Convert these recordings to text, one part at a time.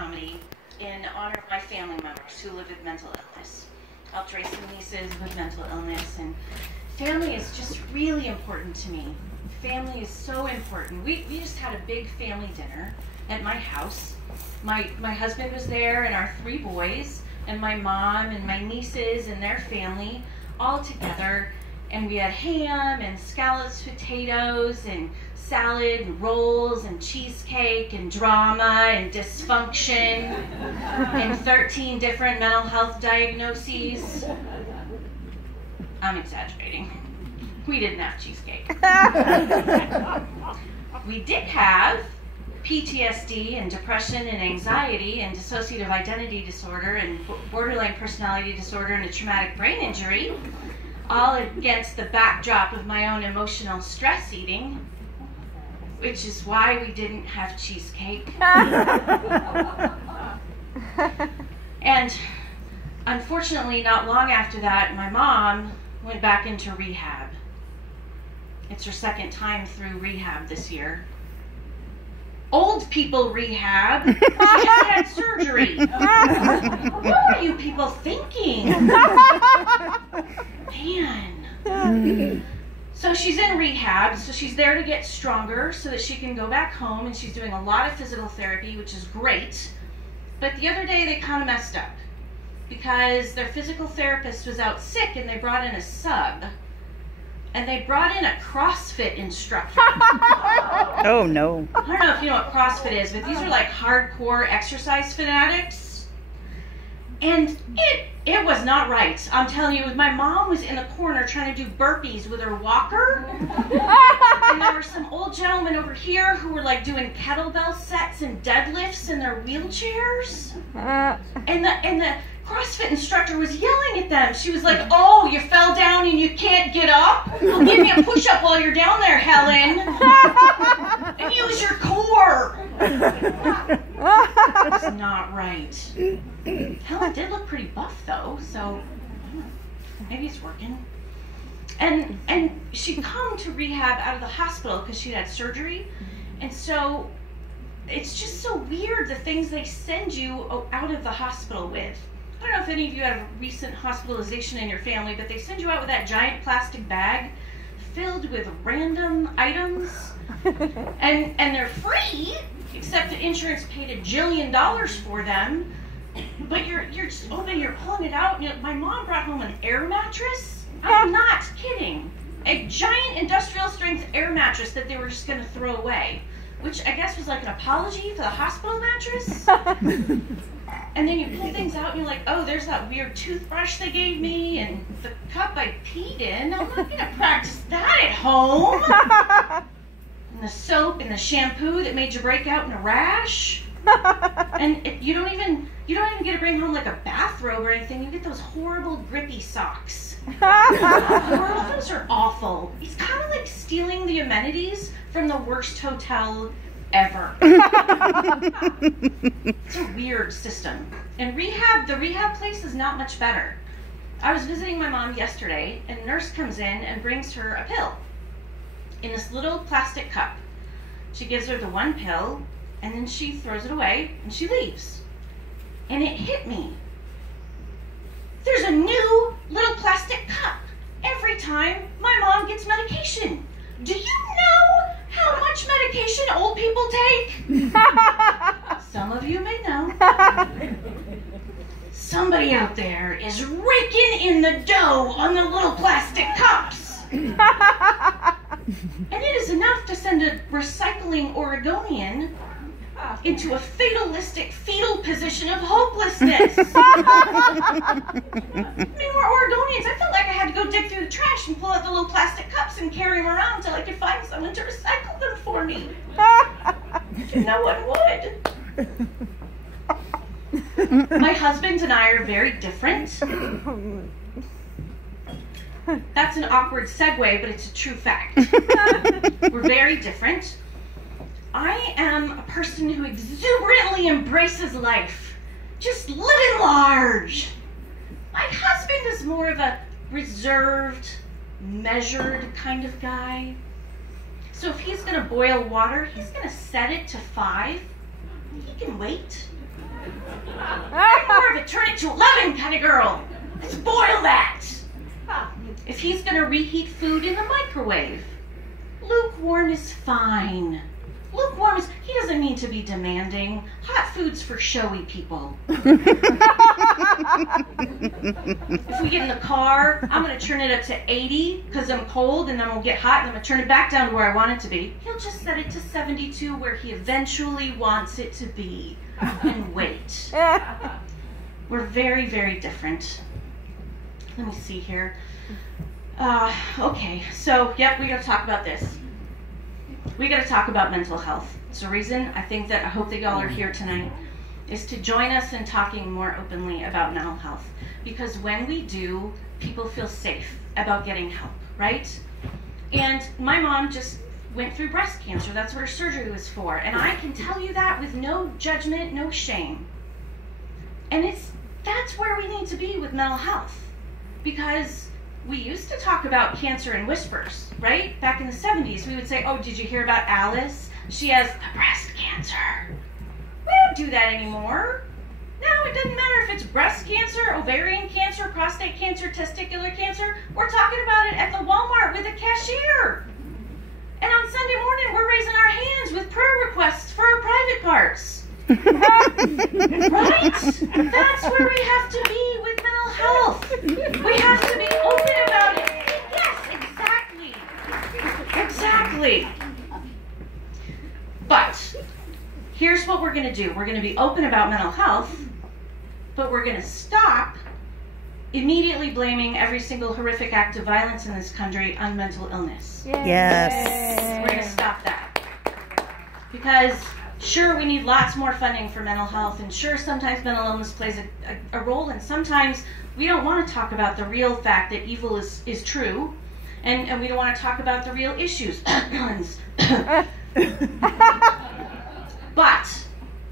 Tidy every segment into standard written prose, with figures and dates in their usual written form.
comedy in honor of my family members who live with mental illness. Helped raise some nieces with mental illness, and family is just really important to me. Family is so important. We just had a big family dinner at my house. My husband was there and our 3 boys and my mom and my nieces and their family all together, and we had ham and scallops, potatoes and salad and rolls and cheesecake and drama and dysfunction and 13 different mental health diagnoses. I'm exaggerating. We didn't have cheesecake. We did have PTSD and depression and anxiety and dissociative identity disorder and borderline personality disorder and a traumatic brain injury, all against the backdrop of my own emotional stress eating, which is why we didn't have cheesecake. And unfortunately, not long after that, my mom went back into rehab. It's her 2nd time through rehab this year. Old people rehab. She just had surgery. What are you people thinking? Man. So she's in rehab, so she's there to get stronger so that she can go back home, and she's doing a lot of physical therapy, which is great. But the other day they kind of messed up because their physical therapist was out sick and they brought in a sub. And they brought in a CrossFit instructor. Oh, no. I don't know if you know what CrossFit is, but these are like hardcore exercise fanatics. And it was not right. I'm telling you, my mom was in the corner trying to do burpees with her walker. And there were some old gentlemen over here who were like doing kettlebell sets and deadlifts in their wheelchairs. And the CrossFit instructor was yelling at them. She was like, "Oh, you fell down and you can't get up? Well, give me a push-up while you're down there, Helen. And use your core." That's not right. Helen did look pretty buff, though, so maybe it's working. And she'd come to rehab out of the hospital because she'd had surgery. And so it's just so weird, the things they send you out of the hospital with. I don't know if any of you had a recent hospitalization in your family, but they send you out with that giant plastic bag filled with random items, and they're free, except that insurance paid $1 jillion for them. But you're just open, you're pulling it out. And my mom brought home an air mattress. I'm not kidding. A giant industrial strength air mattress that they were just going to throw away, which I guess was like an apology for the hospital mattress. And then you pull things out and you're like, oh, there's that weird toothbrush they gave me and the cup I peed in. I'm not going to practice that at home. And the soap and the shampoo that made you break out in a rash. And you don't even get to bring home like a bathrobe or anything. You get those horrible grippy socks. Those are awful. It's kind of like stealing the amenities from the worst hotel ever. It's a weird system. And the rehab place is not much better. I was visiting my mom yesterday, and a nurse comes in and brings her a pill in this little plastic cup. She gives her the one pill, and then she throws it away, and she leaves. And it hit me. There's a new little plastic cup every time my mom gets medication. Do you know how much medication old people take? Some of you may know. Somebody out there is raking in the dough on the little plastic cups. And it is enough to send a recycling Oregonian into a fatalistic fetal position of hopelessness. I mean, we're Oregonians. I felt like I had to go dig through the trash and pull out the little plastic cups and carry them around until I could find someone to recycle them for me. No one would. My husband and I are very different. That's an awkward segue, but it's a true fact. We're very different. I am a person who exuberantly embraces life. Just living large. My husband is more of a reserved, measured kind of guy. So if he's going to boil water, he's going to set it to 5. He can wait. like turn it to 11 kind of girl. Let's boil that. If he's going to reheat food in the microwave, lukewarm is fine. Lukewarm is, he doesn't need to be demanding. Hot food's for showy people. If we get in the car, I'm going to turn it up to 80 because I'm cold, and then we'll get hot, and I'm going to turn it back down to where I want it to be. He'll just set it to 72 where he eventually wants it to be and wait. We're very, very different. Let me see here. Okay, so, yep, we got to talk about this. We got to talk about mental health. It's a reason I hope that y'all are here tonight, is to join us in talking more openly about mental health. Because when we do, people feel safe about getting help, right? And my mom just went through breast cancer. That's what her surgery was for. And I can tell you that with no judgment, no shame. And that's where we need to be with mental health. Because we used to talk about cancer in whispers, right? Back in the 70s, we would say, oh, did you hear about Alice? She has the breast cancer. We don't do that anymore. No, it doesn't matter if it's breast cancer, ovarian cancer, prostate cancer, testicular cancer. We're talking about it at the Walmart with a cashier. And on Sunday morning, we're raising our hands with prayer requests for our private parts. Right? That's where we have to be with mental health. We have to be open about it. Yes, exactly. Exactly. But here's what we're going to do. We're going to be open about mental health, but we're going to stop immediately blaming every single horrific act of violence in this country on mental illness. Yes. We're going to stop that. Because sure, we need lots more funding for mental health, and sure, sometimes mental illness plays a role, and sometimes we don't want to talk about the real fact that evil is true, and we don't want to talk about the real issues. But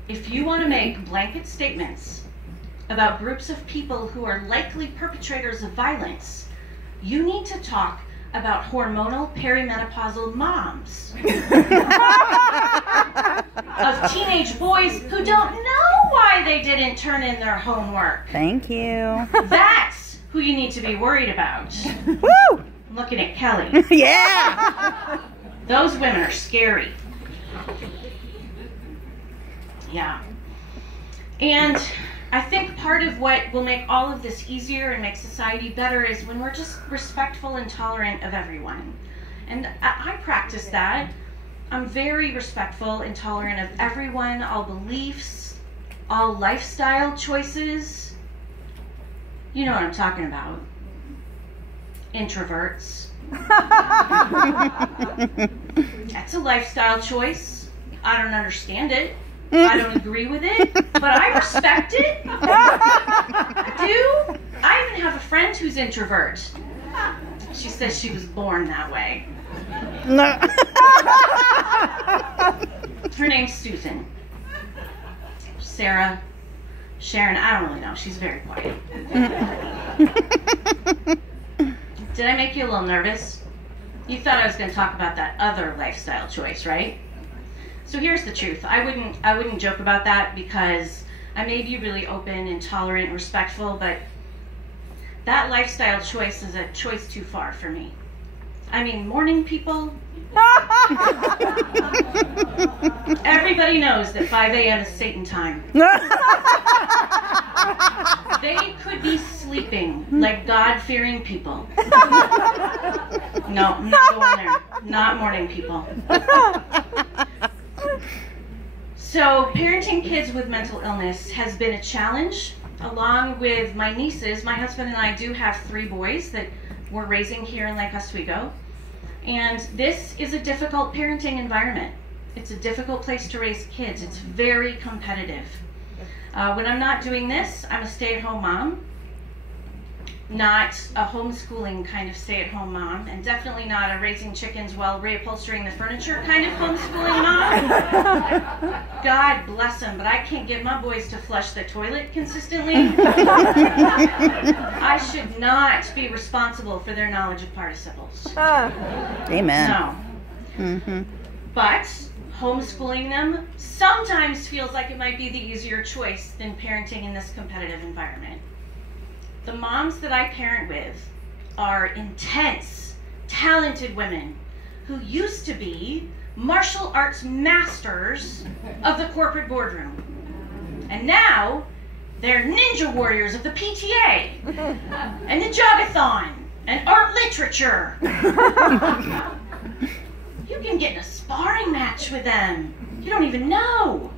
if you want to make blanket statements about groups of people who are likely perpetrators of violence, you need to talk about hormonal perimenopausal moms of teenage boys who don't know why they didn't turn in their homework. Thank you. That's who you need to be worried about. Woo! I'm looking at Kelly. Yeah. Those women are scary. Yeah. And I think part of what will make all of this easier and make society better is when we're just respectful and tolerant of everyone. And I practice that. I'm very respectful and tolerant of everyone, all beliefs, all lifestyle choices. You know what I'm talking about. Introverts. That's a lifestyle choice. I don't understand it. I don't agree with it, but I respect it. I do. I even have a friend who's introvert. She says she was born that way. No. Her name's Susan. Sarah, Sharon, I don't really know. She's very quiet. Did I make you a little nervous? You thought I was going to talk about that other lifestyle choice, right? So here's the truth. I wouldn't joke about that because I may be really open and tolerant and respectful, but that lifestyle choice is a choice too far for me. I mean, morning people. Everybody knows that 5 a.m. is Satan time. They could be sleeping like God-fearing people. No, I'm not going there. Not morning people. So parenting kids with mental illness has been a challenge. Along with my nieces, my husband and I do have 3 boys that we're raising here in Lake Oswego. And this is a difficult parenting environment. It's a difficult place to raise kids. It's very competitive. When I'm not doing this, I'm a stay-at-home mom. Not a homeschooling kind of stay-at-home mom, and definitely not a raising chickens while reupholstering the furniture kind of homeschooling mom. God bless them, but I can't get my boys to flush the toilet consistently. I should not be responsible for their knowledge of participles. Amen. No. Mm-hmm. But homeschooling them sometimes feels like it might be the easier choice than parenting in this competitive environment. The moms that I parent with are intense, talented women who used to be martial arts masters of the corporate boardroom. And now they're ninja warriors of the PTA and the jogathon and art literature. You can get in a sparring match with them. You don't even know.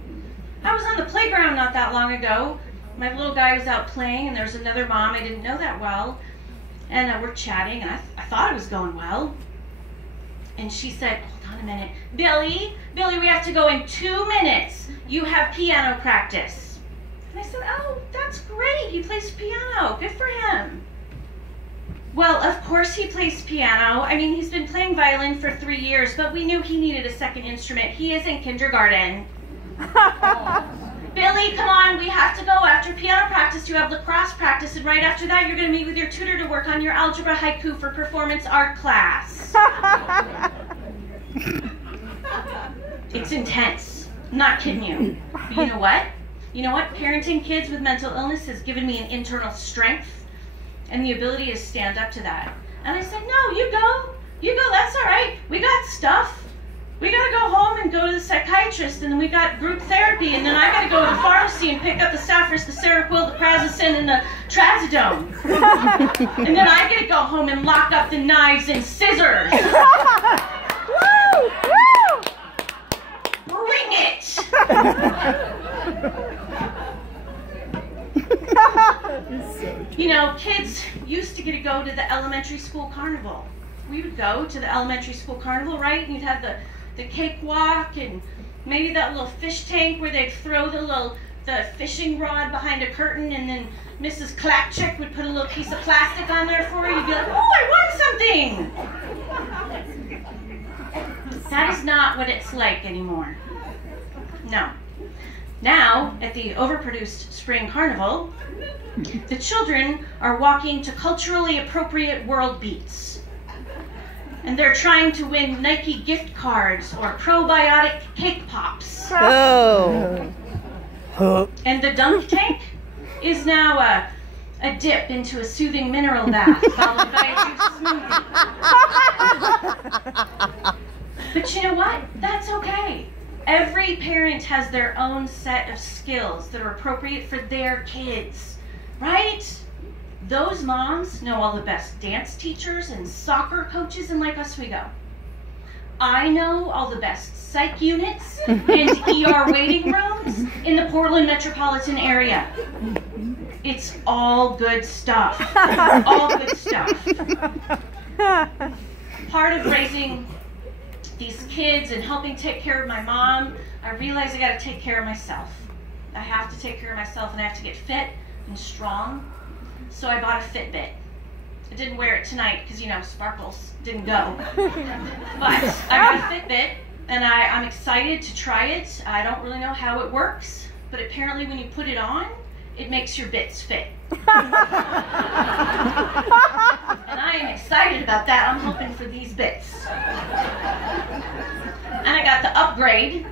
I was on the playground not that long ago. My little guy was out playing, and there was another mom I didn't know that well. And we're chatting, and I thought it was going well. And she said, hold on a minute. Billy, we have to go in 2 minutes. You have piano practice. And I said, oh, that's great. He plays piano. Good for him. Well, of course he plays piano. I mean, he's been playing violin for 3 years, but we knew he needed a second instrument. He is in kindergarten. Billy, come on, we have to go. After piano practice, you have lacrosse practice, and right after that, you're going to meet with your tutor to work on your algebra haiku for performance art class. It's intense. I'm not kidding you. But you know what? You know what? Parenting kids with mental illness has given me an internal strength and the ability to stand up to that. And I said, no, you go, that's all right. We got stuff. We gotta go home and go to the psychiatrist, and then we got group therapy, and then I gotta go to the pharmacy and pick up the Saffris, the Seroquel, the Prazosin, and the Trazodone. And then I gotta go home and lock up the knives and scissors. Woo! Woo! Bring it! You know, kids used to get to go to the elementary school carnival. We would go to the elementary school carnival, right? And you'd have the cakewalk and maybe that little fish tank where they'd throw the fishing rod behind a curtain, and then Mrs. Klapchick would put a little piece of plastic on there for you. You'd be like, oh, I won something! That is not what it's like anymore. No. Now, at the overproduced spring carnival, the children are walking to culturally appropriate world beats. And they're trying to win Nike gift cards or probiotic cake pops. Oh. And the dunk tank is now a dip into a soothing mineral bath followed by a juice smoothie. But you know what? That's okay. Every parent has their own set of skills that are appropriate for their kids, right? Those moms know all the best dance teachers and soccer coaches in Lake Oswego. I know all the best psych units and ER waiting rooms in the Portland metropolitan area. It's all good stuff. All good stuff. Part of raising these kids and helping take care of my mom, I realized I got to take care of myself. I have to take care of myself, and I have to get fit and strong. So I bought a Fitbit. I didn't wear it tonight because, you know, sparkles didn't go. But I got a Fitbit, and I'm excited to try it. I don't really know how it works, but apparently when you put it on, it makes your bits fit. And I am excited about that. I'm hoping for these bits. And I got the upgrade.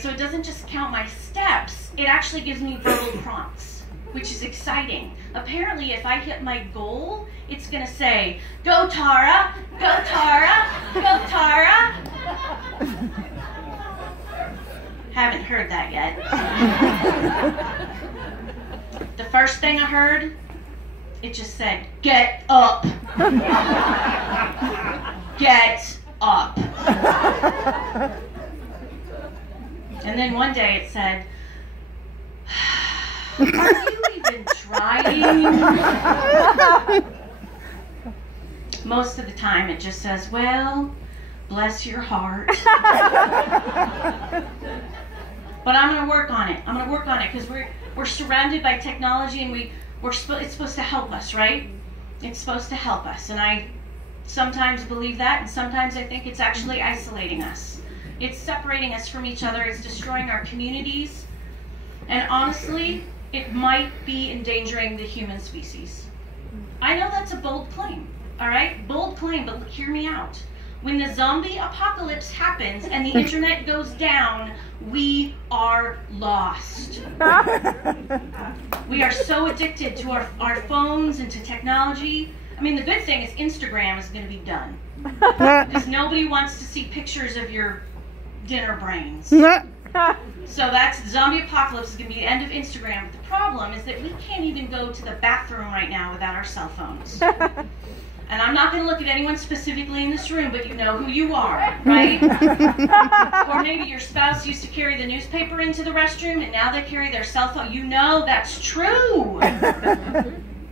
So it doesn't just count my steps. It actually gives me verbal prompts, which is exciting. Apparently, if I hit my goal, it's going to say, go Tara, go Tara, go Tara. Haven't heard that yet. The first thing I heard, it just said, get up. Get up. And then one day it said, are you even trying? Most of the time it just says, well, bless your heart. But I'm going to work on it. I'm going to work on it because we're surrounded by technology, and it's supposed to help us, right? It's supposed to help us. And I sometimes believe that, and sometimes I think it's actually isolating us. It's separating us from each other. It's destroying our communities. And honestly, it might be endangering the human species. I know that's a bold claim, all right? Bold claim, but hear me out. when the zombie apocalypse happens and the internet goes down, we are lost. We are so addicted to our phones and to technology. I mean, the good thing is Instagram is going to be done. Because nobody wants to see pictures of your dinner brains. So that's zombie apocalypse is going to be the end of Instagram. But the problem is that we can't even go to the bathroom right now without our cell phones. And I'm not going to look at anyone specifically in this room, but you know who you are, right? Or maybe your spouse used to carry the newspaper into the restroom and now they carry their cell phone. You know that's true.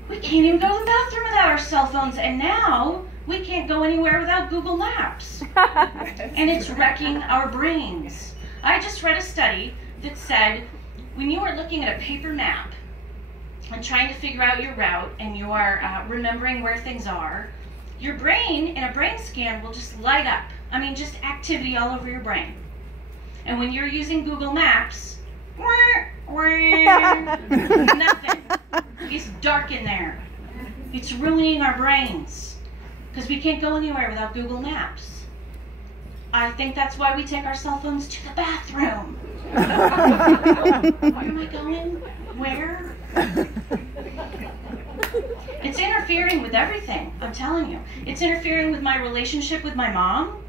We can't even go to the bathroom without our cell phones, and now we can't go anywhere without Google Maps. And it's wrecking our brains. I just read a study that said when you are looking at a paper map and trying to figure out your route and you are remembering where things are, your brain in a brain scan will just light up. I mean, just activity all over your brain. And when you're using Google Maps, nothing. It's dark in there. It's ruining our brains because we can't go anywhere without Google Maps. I think that's why we take our cell phones to the bathroom. Where am I going? Where? It's interfering with everything, I'm telling you. It's interfering with my relationship with my mom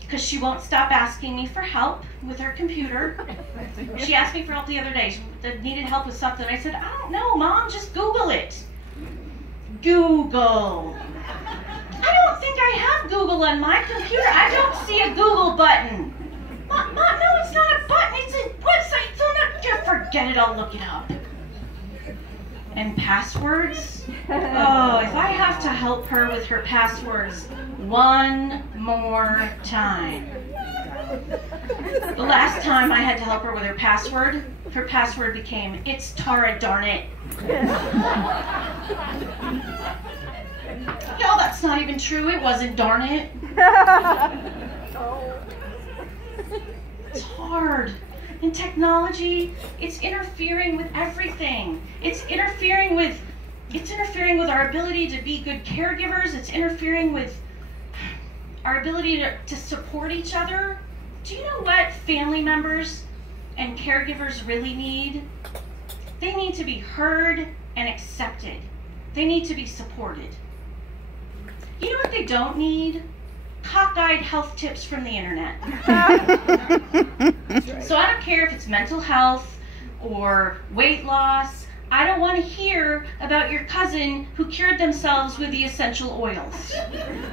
because she won't stop asking me for help with her computer. She asked me for help the other day. She needed help with something. I said, I don't know, Mom, just Google it. Google. I don't think I have Google on my computer. I don't see a Google button. Mom, no, it's not a button. It's a website. So just forget it. I'll look it up. And passwords? Oh, if I have to help her with her passwords one more time. The last time I had to help her with her password became, it's Tara, darn it. No, that's not even true. It wasn't, darn it. It's hard. In technology, it's interfering with everything. It's interfering with our ability to be good caregivers. It's interfering with our ability to support each other. Do you know what family members and caregivers really need? They need to be heard and accepted. They need to be supported. You know what they don't need? Cockeyed health tips from the internet. So I don't care if it's mental health or weight loss. I don't want to hear about your cousin who cured themselves with the essential oils.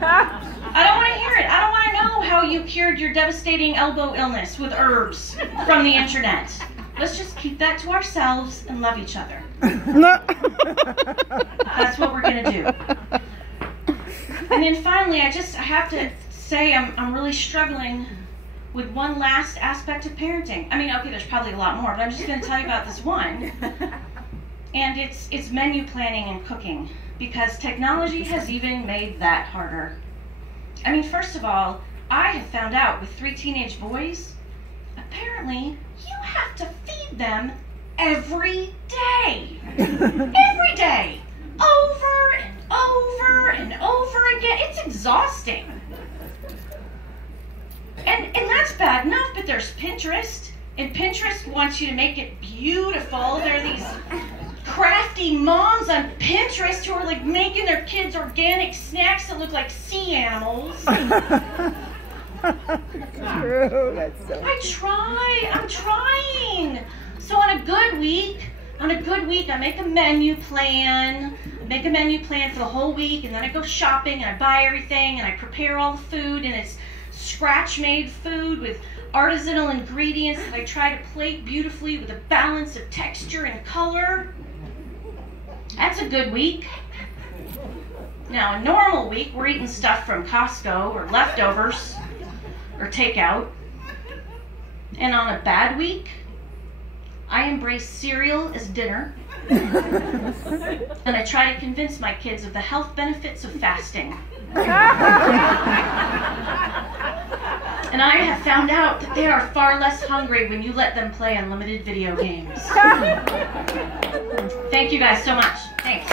I don't want to hear it. I don't want to know how you cured your devastating elbow illness with herbs from the internet. Let's just keep that to ourselves and love each other. That's what we're going to do. And then finally, I have to say I'm really struggling with one last aspect of parenting. I mean, okay, there's probably a lot more, but I'm just going to tell you about this one. And it's menu planning and cooking, because technology has even made that harder. I mean, first of all, I have found out with 3 teenage boys, apparently you have to feed them every day. Every day. Over and over and over again. It's exhausting. And that's bad enough, but there's Pinterest, and Pinterest wants you to make it beautiful. There are these crafty moms on Pinterest who are like making their kids organic snacks that look like sea animals. True, that's so I'm trying. So on a good week, I make a menu plan. For the whole week, and then I go shopping and I buy everything and I prepare all the food, and it's scratch-made food with artisanal ingredients that I try to plate beautifully with a balance of texture and color. That's a good week. Now, a normal week, we're eating stuff from Costco or leftovers or takeout. And on a bad week, I embrace cereal as dinner. And I try to convince my kids of the health benefits of fasting. And I have found out that they are far less hungry when you let them play unlimited video games. Thank you guys so much. Thanks.